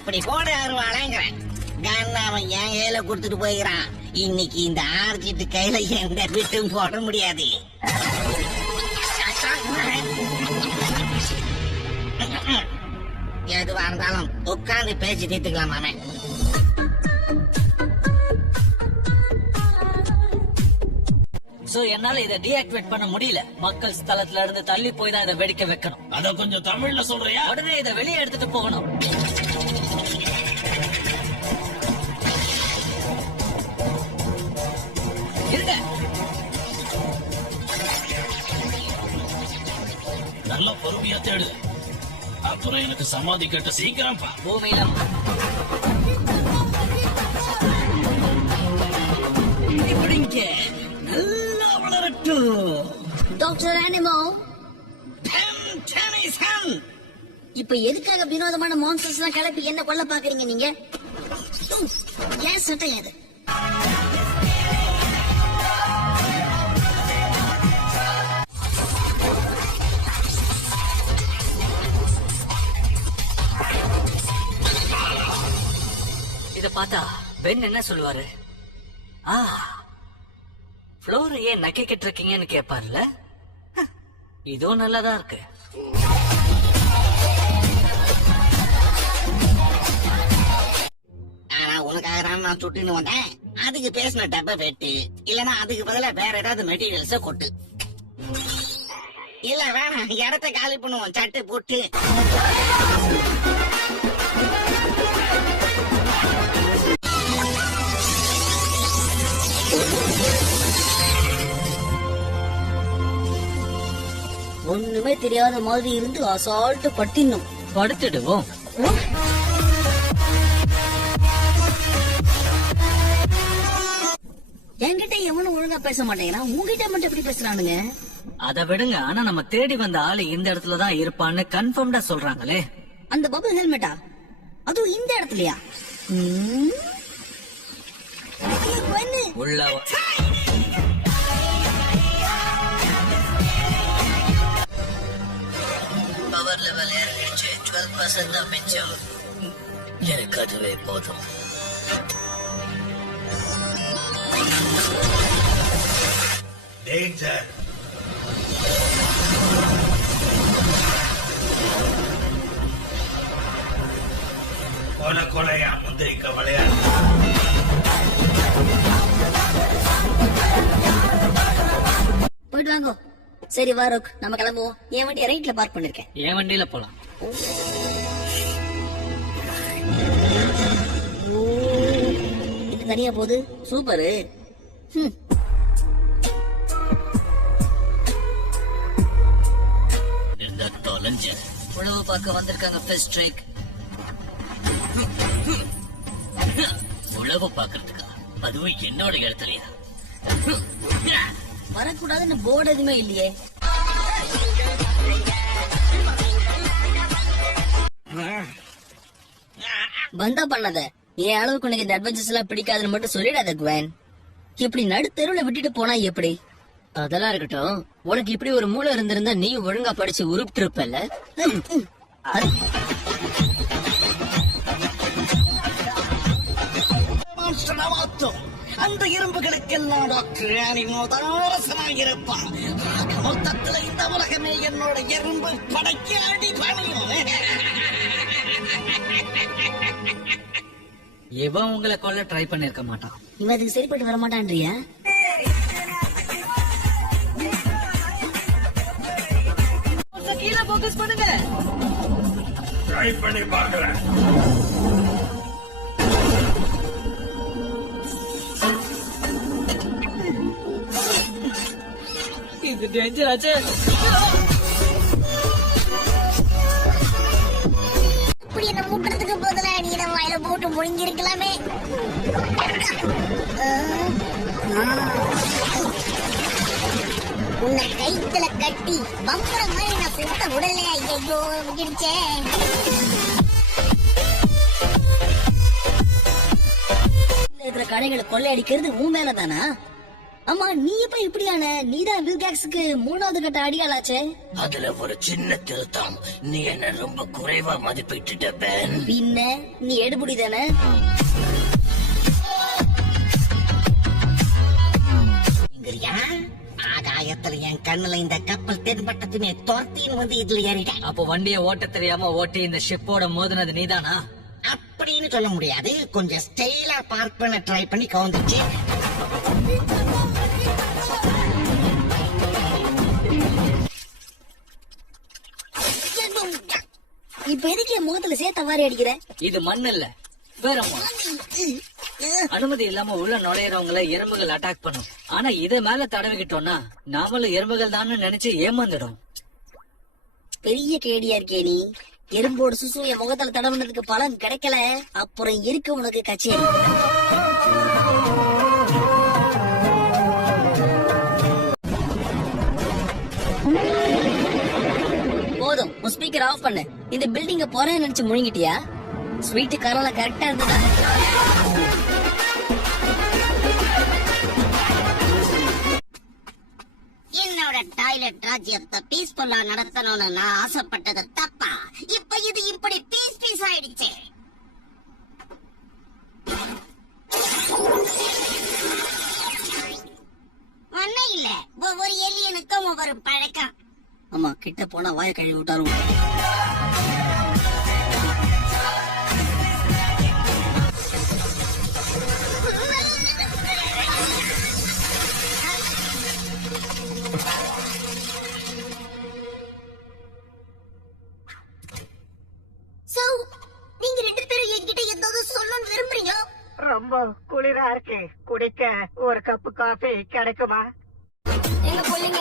அப்படி போடு அருவாளைங்கிறேன். கன் அவன் என் கையில கொடுத்துட்டு போயிறான். இன்னைக்கு இந்த ஆர்ஜிட்டு கையில எந்த விட்டும் போட முடியாது. எதுவா இருந்தாலும் உட்கார்ந்து பேசி தீர்த்துக்கலாம் மாமே. சோ என்னால இதை டீஆக்டிவேட் பண்ண முடியல. மக்கள் ஸ்தலத்துல இருந்து தள்ளி போய் தான் இதை வெடிக்க வைக்கணும். அத கொஞ்சம் தமிழ்ல சொல்றியா? உடனே இதை வெளியே எடுத்துட்டு போகணும். இருங்க. நல்ல பொறுமையா தேடு. அப்புறம் எனக்கு சமாதி கட்ட சீக்கிரம் பா. பூமியில இப்படிங்க நல்லா வளரட்டும். டாக்டர் அனிமோ, இப்ப எதுக்காக வினோதமான மான்ஸ்டர்ஸ் எல்லாம் கிளப்பி என்ன கொல்ல பாக்குறீங்க நீங்க? ஏன் சட்டை அது? இத பார்த்தா பென் என்ன சொல்லுவாரு? ஃப்ளோர் ஏன் நக்கிக்கிட்டு இருக்கீங்கன்னு கேட்பாருல. இதுவும் நல்லாதான் இருக்கு. ஆனா உனக்காக தான் நான் சுட்டுன்னு வந்தேன். அதுக்கு பேசின டப்ப வெட்டு, இல்லனா அதுக்கு பதிலா வேற ஏதாவது மெட்டீரியல்ஸ கொட்டு. இல்ல வேணாம், இடத்த காலி பண்ணுவோம். சட்டு போட்டு ஒண்ணுமே தெரியாத மாதிரி இருந்து அசால்ட் பட்டினும் படுத்துடுவோம். என்கிட்ட எவனும் ஒழுங்கா பேச மாட்டேங்கிறான், உங்ககிட்ட மட்டும் எப்படி பேசுறானுங்க? அத விடுங்க. ஆனா நம்ம தேடி வந்த ஆளு இந்த இடத்துலதான் இருப்பான்னு கன்ஃபார்ம்டா சொல்றாங்களே. அந்த பபிள் ஹெல்மெட்டா? அதுவும் இந்த இடத்துலயா? உள்ள பவர் லெவல் ஏறிடுச்சு. 12% தான் மிச்சம். எனக்கு அதுவே போதும். டேஞ்சர். கொலையா முந்திரிக்க விளையாடு. போயிட்டு வாங்கோ. சரி வாரோக், நம்ம கிளம்புவோம். என் வண்டியை ரைட்ல பார்க் பண்ணிருக்கேன். என் வண்டியில போலாம். இது தனியா போகுது. சூப்பரு. உழவு பார்க்க வந்திருக்காங்க. First strike. உழவு பாக்குறதுக்கா? அதுவும் என்னோட இடத்துலயா? வரக்கூடாதுன்னு போர்டு எதுவுமே இல்லையே. பந்தா பண்ணாத. என் அளவுக்கு உனக்கு இந்த அட்வென்ச்சர்ஸ் எல்லாம் பிடிக்காதுன்னு மட்டும் சொல்லிடாத குவேன். இப்படி நடு தெருவுல விட்டுட்டு போனா எப்படி? அதெல்லாம் இருக்கட்டும். உனக்கு இப்படி ஒரு மூளை இருந்திருந்தா நீ ஒழுங்கா படிச்சு உருப்பிட்டிருப்பல்ல. அந்த இரும்புகளுக்கெல்லாம் டாக்டர் அனிமோ தான் இருப்பான். மொத்தத்துல இந்த உலகமே என்னோட எறும்பு படைக்கு அடி பணியும். இவன் உங்களை கொல்ல ட்ரை பண்ணிருக்க மாட்டான். இவன் அதுக்கு சரிப்பட்டு வர மாட்டான்றியா? கீழே போக்கஸ் பண்ணுங்க. ட்ரை பண்ணி பார்க்கறேன். இது டேஞ்சர் ஆச்சு. இப்படி என்ன மூட்டுறதுக்கு பதிலா நீ நம்ம வாயில போட்டு முழுங்கிருக்கலாமே. உன்னை கைத்துல கட்டி பம்பர மாதிரி நான் சுத்த உடலே. ஐயோ முடிச்சே. இருக்கிற கடைகளை கொள்ளையடிக்கிறது உன் மேலதானா? ஆமா நீ எப்ப இப்படியான நீதான் வில்காக்ஸுக்கு 3வது கட்ட அடியாளாச்சே. அதுல ஒரு சின்ன திருத்தம். நீ என்ன ரொம்ப குறைவா மதிப்பிட்டுட்ட பென். பின்ன நீ எடுபடி தானே. இங்கறியா ஆகாயத்துல என் கண்ணுல இந்த கப்பல் தென்பட்டதுமே துரத்தின்னு வந்து இதுல ஏறிட்டேன். அப்போ வண்டியை ஓட்ட தெரியாம ஓட்டி இந்த ஷிப்போட மோதினது நீதானா? அப்படின்னு சொல்ல முடியாது. கொஞ்சம் ஸ்டைலா பார்க் பண்ண ட்ரை பண்ணி கவுந்துச்சு. இப்ப எதுக்கு என் முகத்துல சேர்த்த மாதிரி அடிக்கிற? இது மண் இல்ல, வேற மண். அனுமதி இல்லாம உள்ள நுழையறவங்கள எறும்புகள் அட்டாக் பண்ணும். ஆனா இத மேல தடவிக்கிட்டோம்னா நாமளும் எறும்புகள் தான் நினைச்சு ஏமாந்துடும். பெரிய கேடியா இருக்கே நீ. எறும்போட சுசு என் முகத்துல தடவுனதுக்கு பலன் கிடைக்கல, அப்புறம் இருக்கு உனக்கு கச்சேரி. போதும், உன் ஸ்பீக்கர் ஆஃப் பண்ணு. இந்த பில்டிங்க போறேன்னு நினைச்சு முழுங்கிட்டியா? ஸ்வீட் காரெல்லாம் கரெக்டா இருந்ததா? என்னோட டாய்லெட் ராஜ்யத்தை பீஸ்ஃபுல்லா நடத்தணும்னு நான் ஆசைப்பட்டது தப்பா? இப்ப இது இப்படி பீஸ் ஆயிடுச்சு. ஒன்னும் இல்ல, ஒவ்வொரு ஏலியனுக்கும் ஒவ்வொரு பழக்கம். ஆமா, கிட்ட போனா வாய கழுவி விட்டாலும். சோ நீங்க 2 பேரும் என்கிட்ட ஏதாவது சொல்லணும்னு விரும்புறீங்க? ரொம்ப குளிரா இருக்கு, குடிக்க ஒரு கப்பு காஃபி கிடைக்குமா? எங்க பிள்ளைங்க